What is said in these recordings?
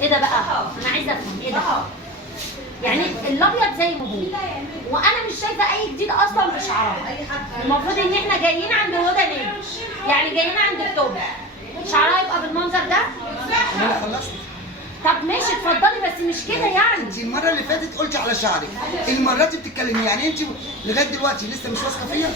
ايه ده بقى؟ انا عايزه افهم ايه ده؟ يعني الابيض زي ما هو، وانا مش شايفه اي جديد اصلا في شعرها. المفروض ان احنا جايين عند هدى نجم، يعني جايين عند التوب، شعرها يبقى بالمنظر ده؟ انا خلصت. طب ماشي اتفضلي، بس مش كده يعني. انت المره اللي فاتت قلتي على شعرك، المره دي بتتكلمي يعني انت لغايه دلوقتي لسه مش واثقه فيا؟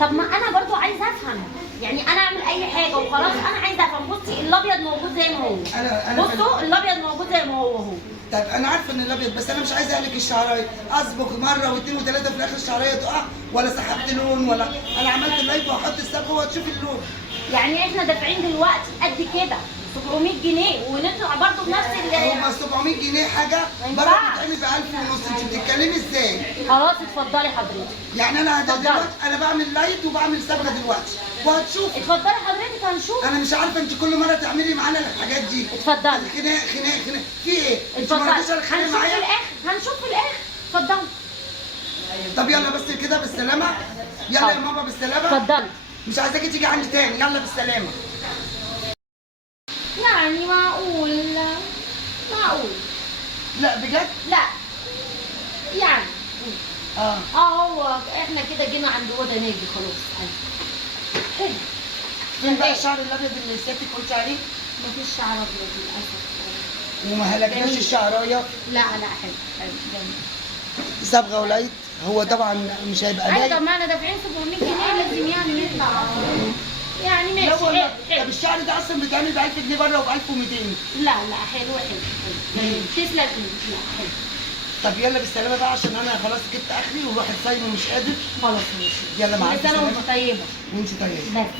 طب ما انا برضو عايزه افهم، يعني انا اعمل اي حاجه وخلاص. انا عايزه افهم. بصي الابيض موجود زي ما هو، انا بصوا الابيض موجود زي ما هو. طب انا عارفه ان الابيض، بس انا مش عايزه اهلك الشعرايه، اصبغ مره واثنين وثلاثه في الاخر الشعرايه تقع، ولا سحبت لون، ولا انا عملت اللايف وهحط الصبغه وهتشوفي اللون. يعني احنا دافعين دلوقتي قد كده 700 جنيه ونطلع برضو بنفس هما 700 جنيه حاجه بره بتتعمل ب 1000 ونص، انت بتتكلمي ازاي؟ خلاص اتفضلي حضرتك. يعني انا دلوقتي انا بعمل لايت وبعمل صبغه دلوقتي وهتشوفي. اتفضلي حضرتك هنشوف. انا مش عارفه انت كل مره تعملي معانا الحاجات دي. اتفضلي. خناق خناق خناق في ايه؟ انت اتفضلي ما رضيتيش الخناق هنشوف في معايا؟ الاخر، هنشوف في الاخر. اتفضلي. طب يلا بس كده بالسلامه. يلا يا ماما بالسلامه. اتفضلي. مش عايزاكي تيجي عندي تاني، يلا بالسلامه. يعني معقول؟ معقول؟ لا بجد؟ لا يعني اه هو احنا كده جينا عند هدى ناجي خلاص. حلو. فين بقى الشعر الابيض اللي سيادتك قلت عليه؟ مفيش شعر ابيض للاسف. وما هلكناش الشعرايه. لا حلو حلو جميل. صبغه ولايت، هو طبعا مش هيبقى ايوه باين. طب ما انا دافعين 700 جنيه لازم يعني نطلع يعني ماشي. لا والله. حلو. طب الشعر ده اصلا بيتعمل ب 1000 جنيه بره وب 1200. لا حلو حلو جميل. تسلم ايدك. لا حلو. طب يلا بالسلامه بقى عشان انا خلاص جبت اخري والواحد صايم ومش قادر. خلاص ماشي. يلا مع كل الف سنه سلامه. وانت طيبه. وانت طيبه. بس